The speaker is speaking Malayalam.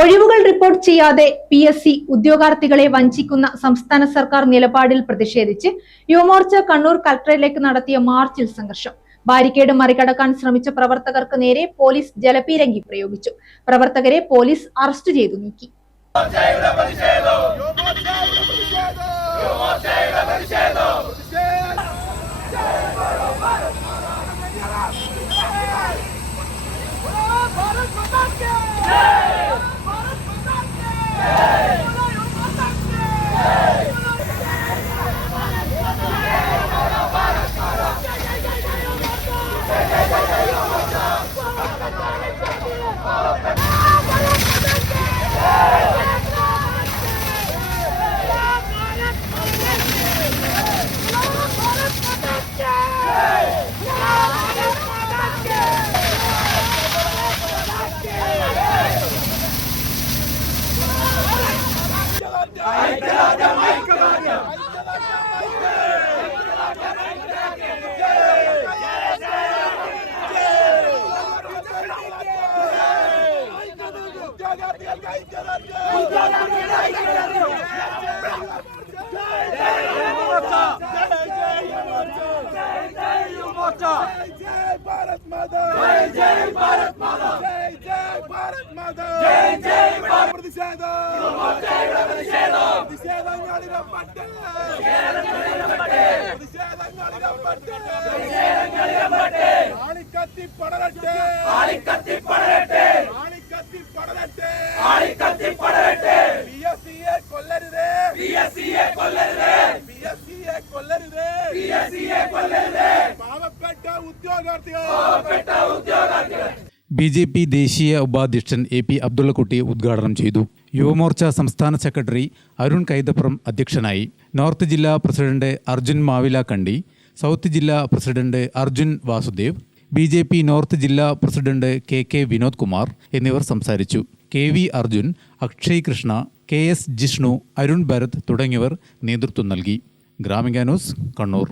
ഒഴിവുകൾ റിപ്പോർട്ട് ചെയ്യാതെ PSC ഉദ്യോഗാർത്ഥികളെ വഞ്ചിക്കുന്ന സംസ്ഥാന സർക്കാർ നിലപാടിൽ പ്രതിഷേധിച്ച് യുവമോർച്ച കണ്ണൂർ കളക്ടറേറ്റിലേക്ക് നടത്തിയ മാർച്ചിൽ സംഘർഷം. ബാരിക്കേഡ് മറികടക്കാൻ ശ്രമിച്ച പ്രവർത്തകർക്ക് നേരെ പോലീസ് ജലപീരങ്കി പ്രയോഗിച്ചു. പ്രവർത്തകരെ പോലീസ് അറസ്റ്റ് ചെയ്തു നീക്കി. BJP ദേശീയ ഉപാധ്യക്ഷൻ AP അബ്ദുള്ളക്കുട്ടി ഉദ്ഘാടനം ചെയ്തു. യുവമോർച്ച സംസ്ഥാന സെക്രട്ടറി അരുൺ കൈതപ്പുറം അധ്യക്ഷനായി. നോർത്ത് ജില്ലാ പ്രസിഡന്റ് അർജുൻ മാവിലാക്കണ്ടി, സൗത്ത് ജില്ലാ president Arjun Vasudev, BJP north ജില്ലാ പ്രസിഡന്റ് KK വിനോദ് കുമാർ എന്നിവർ സംസാരിച്ചു. KV അർജുൻ, അക്ഷയ് കൃഷ്ണ, KS ജിഷ്ണു, അരുൺ ഭരത് തുടങ്ങിയവർ നേതൃത്വം നൽകി. ഗ്രാമിക ന്യൂസ്, കണ്ണൂർ.